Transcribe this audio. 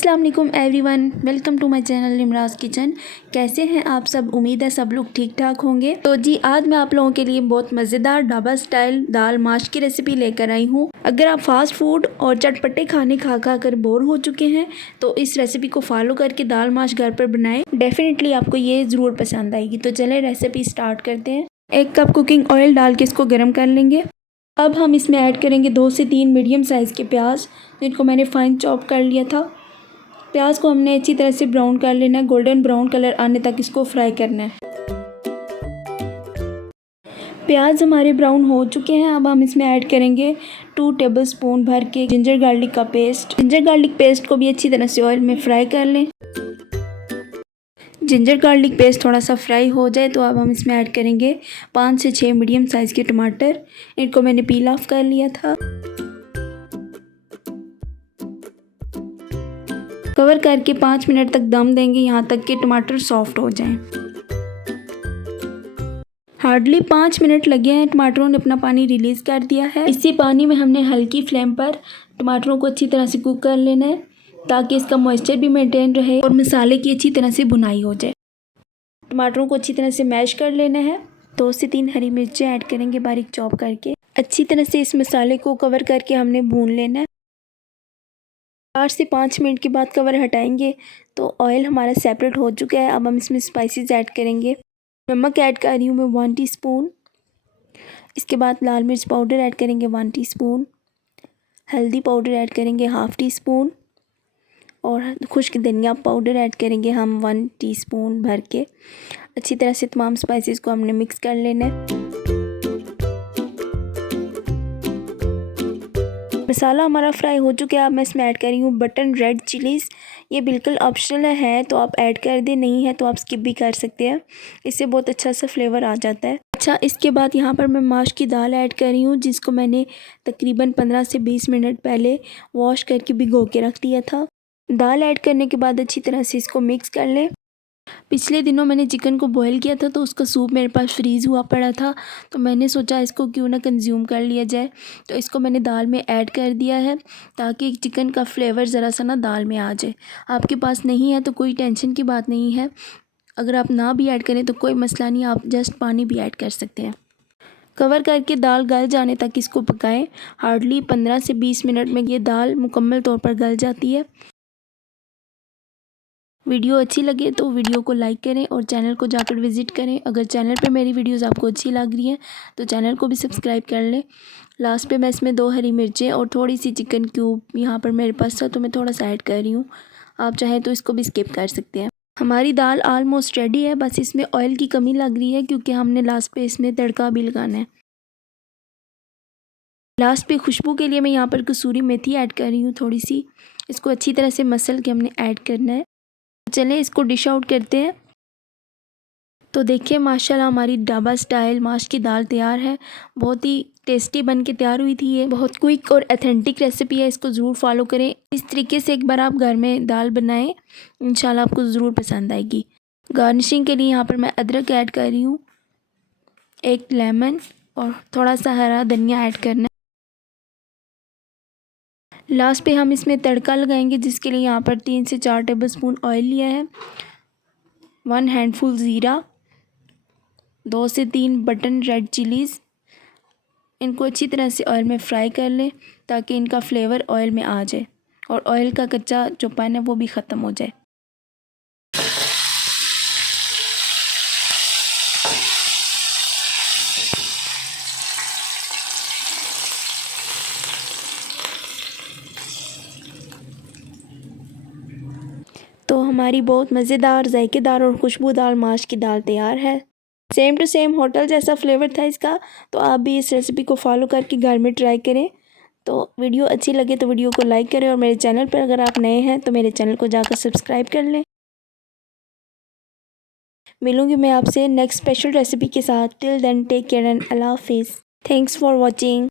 अस्सलाम वालेकुम everyone, welcome to my channel Nimraj kitchen. कैसे हैं आप सब? उम्मीद है सब लोग ठीक ठाक होंगे। तो जी आज मैं आप लोगों के लिए बहुत मज़ेदार ढाबा स्टाइल दाल माश की रेसिपी लेकर आई हूँ। अगर आप फास्ट फूड और चटपटे खाने खा खा कर बोर हो चुके हैं तो इस रेसिपी को फॉलो करके दाल माश घर पर बनाएं। डेफिनेटली आपको ये ज़रूर पसंद आएगी। तो चलें रेसिपी स्टार्ट करते हैं। 1 कप कुकिंग ऑयल डाल के इसको गर्म कर लेंगे। अब हम इसमें ऐड करेंगे 2 से 3 मीडियम साइज़ के प्याज, जिनको मैंने फाइन चॉप कर लिया था। प्याज को हमने अच्छी तरह से ब्राउन कर लेना है, गोल्डन ब्राउन कलर आने तक इसको फ्राई करना है। प्याज हमारे ब्राउन हो चुके हैं। अब हम इसमें ऐड करेंगे 2 टेबलस्पून भर के जिंजर गार्लिक का पेस्ट। जिंजर गार्लिक पेस्ट को भी अच्छी तरह से ऑयल में फ्राई कर लें। जिंजर गार्लिक पेस्ट थोड़ा सा फ्राई हो जाए तो अब हम इसमें ऐड करेंगे 5 से 6 मीडियम साइज़ के टमाटर। इनको मैंने पील ऑफ कर लिया था। कवर करके 5 मिनट तक दम देंगे, यहाँ तक कि टमाटर सॉफ्ट हो जाएं। हार्डली 5 मिनट लगे हैं, टमाटरों ने अपना पानी रिलीज़ कर दिया है। इसी पानी में हमने हल्की फ्लेम पर टमाटरों को अच्छी तरह से कुक कर लेना है ताकि इसका मॉइस्चर भी मेंटेन रहे और मसाले की अच्छी तरह से भुनाई हो जाए। टमाटरों को अच्छी तरह से मैश कर लेना है। 2 से 3 हरी मिर्चें ऐड करेंगे बारीक चॉप करके। अच्छी तरह से इस मसाले को कवर करके हमने भून लेना है। 4 से 5 मिनट के बाद कवर हटाएंगे तो ऑयल हमारा सेपरेट हो चुका है। अब हम इसमें स्पाइसेस ऐड करेंगे। नमक ऐड कर रही हूँ मैं 1 टीस्पून। इसके बाद लाल मिर्च पाउडर ऐड करेंगे 1 टीस्पून। हल्दी पाउडर ऐड करेंगे 1/2 टीस्पून और खुश्क धनिया पाउडर ऐड करेंगे हम 1 टीस्पून भर के। अच्छी तरह से तमाम स्पाइसेस को हमने मिक्स कर लेना है। मसाला हमारा फ्राई हो चुका है। अब मैं इसमें ऐड कर रही हूँ बटन रेड चिलीज़। ये बिल्कुल ऑप्शनल है तो आप ऐड कर दें, नहीं है तो आप स्किप भी कर सकते हैं। इससे बहुत अच्छा सा फ्लेवर आ जाता है। अच्छा, इसके बाद यहाँ पर मैं माश की दाल ऐड कर रही हूँ, जिसको मैंने तकरीबन 15 से 20 मिनट पहले वॉश करके भिगो के रख दिया था। दाल ऐड करने के बाद अच्छी तरह से इसको मिक्स कर लें। पिछले दिनों मैंने चिकन को बॉईल किया था तो उसका सूप मेरे पास फ्रीज़ हुआ पड़ा था, तो मैंने सोचा इसको क्यों ना कंज्यूम कर लिया जाए। तो इसको मैंने दाल में ऐड कर दिया है ताकि चिकन का फ्लेवर ज़रा सा ना दाल में आ जाए। आपके पास नहीं है तो कोई टेंशन की बात नहीं है। अगर आप ना भी ऐड करें तो कोई मसला नहीं, आप जस्ट पानी भी ऐड कर सकते हैं। कवर करके दाल गल जाने तक इसको पकाएं। हार्डली 15 से 20 मिनट में ये दाल मुकम्मल तौर पर गल जाती है। वीडियो अच्छी लगे तो वीडियो को लाइक करें और चैनल को जाकर विज़िट करें। अगर चैनल पे मेरी वीडियोस आपको अच्छी लग रही हैं तो चैनल को भी सब्सक्राइब कर लें। लास्ट पे मैं इसमें 2 हरी मिर्चें और थोड़ी सी चिकन क्यूब यहाँ पर मेरे पास था तो मैं थोड़ा सा ऐड कर रही हूँ। आप चाहें तो इसको भी स्किप कर सकते हैं। हमारी दाल ऑलमोस्ट रेडी है, बस इसमें ऑयल की कमी लग रही है क्योंकि हमने लास्ट पे इसमें तड़का भी लगाना है। लास्ट पे खुशबू के लिए मैं यहाँ पर कसूरी मेथी ऐड कर रही हूँ थोड़ी सी। इसको अच्छी तरह से मसल के हमने ऐड करना है। चलें इसको डिश आउट करते हैं। तो देखिए माशाल्लाह हमारी ढाबा स्टाइल माश की दाल तैयार है। बहुत ही टेस्टी बन के तैयार हुई थी। ये बहुत क्विक और ऑथेंटिक रेसिपी है, इसको ज़रूर फॉलो करें। इस तरीके से एक बार आप घर में दाल बनाएं, इंशाल्लाह आपको ज़रूर पसंद आएगी। गार्निशिंग के लिए यहाँ पर मैं अदरक ऐड कर रही हूँ, 1 लेमन और थोड़ा सा हरा धनिया ऐड करना है। लास्ट पे हम इसमें तड़का लगाएंगे, जिसके लिए यहाँ पर 3 से 4 टेबलस्पून ऑयल लिया है, 1 हैंडफुल ज़ीरा, 2 से 3 बटन रेड चिलीज़। इनको अच्छी तरह से ऑयल में फ्राई कर लें ताकि इनका फ्लेवर ऑयल में आ जाए और ऑयल का कच्चा जो पान है वो भी ख़त्म हो जाए। तो हमारी बहुत मज़ेदार, जायकेदार और खुशबूदार माश की दाल तैयार है। सेम टू सेम होटल जैसा फ्लेवर था इसका। तो आप भी इस रेसिपी को फॉलो करके घर में ट्राई करें। तो वीडियो अच्छी लगे तो वीडियो को लाइक करें और मेरे चैनल पर अगर आप नए हैं तो मेरे चैनल को जाकर सब्सक्राइब कर लें। मिलूँगी मैं आपसे नेक्स्ट स्पेशल रेसिपी के साथ। Till then take care and Allah हाफिज़। Thanks for watching.